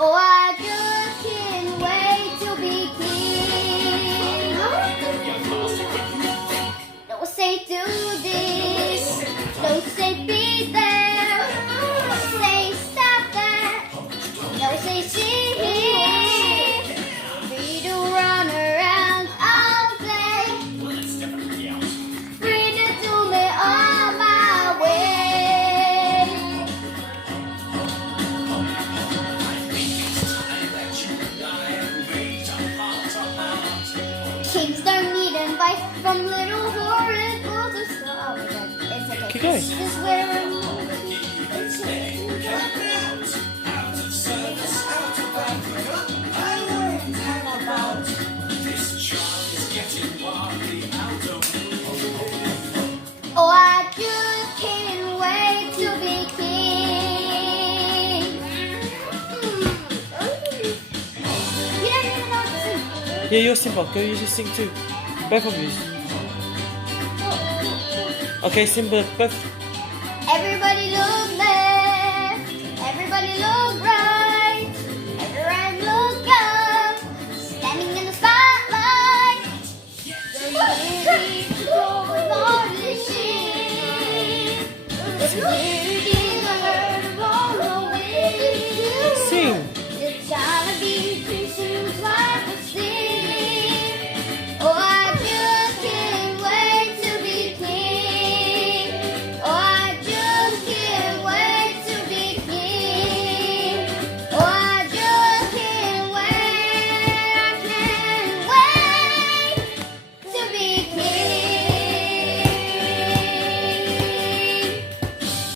Oh, I just can't wait to be king. Don't say do this. Don't say be there. Don't say stop that. Don't say see here. Free to run around all day. Free to do me on my way. Kings don't need advice from little horrible to slow. It's okay. Keep going. This is where I'm Oh, I just can't wait to be king. You don't even know what to sing. Yeah, you're Simba. Go use your sing too. Both of you. Okay, Simba, both. Everybody look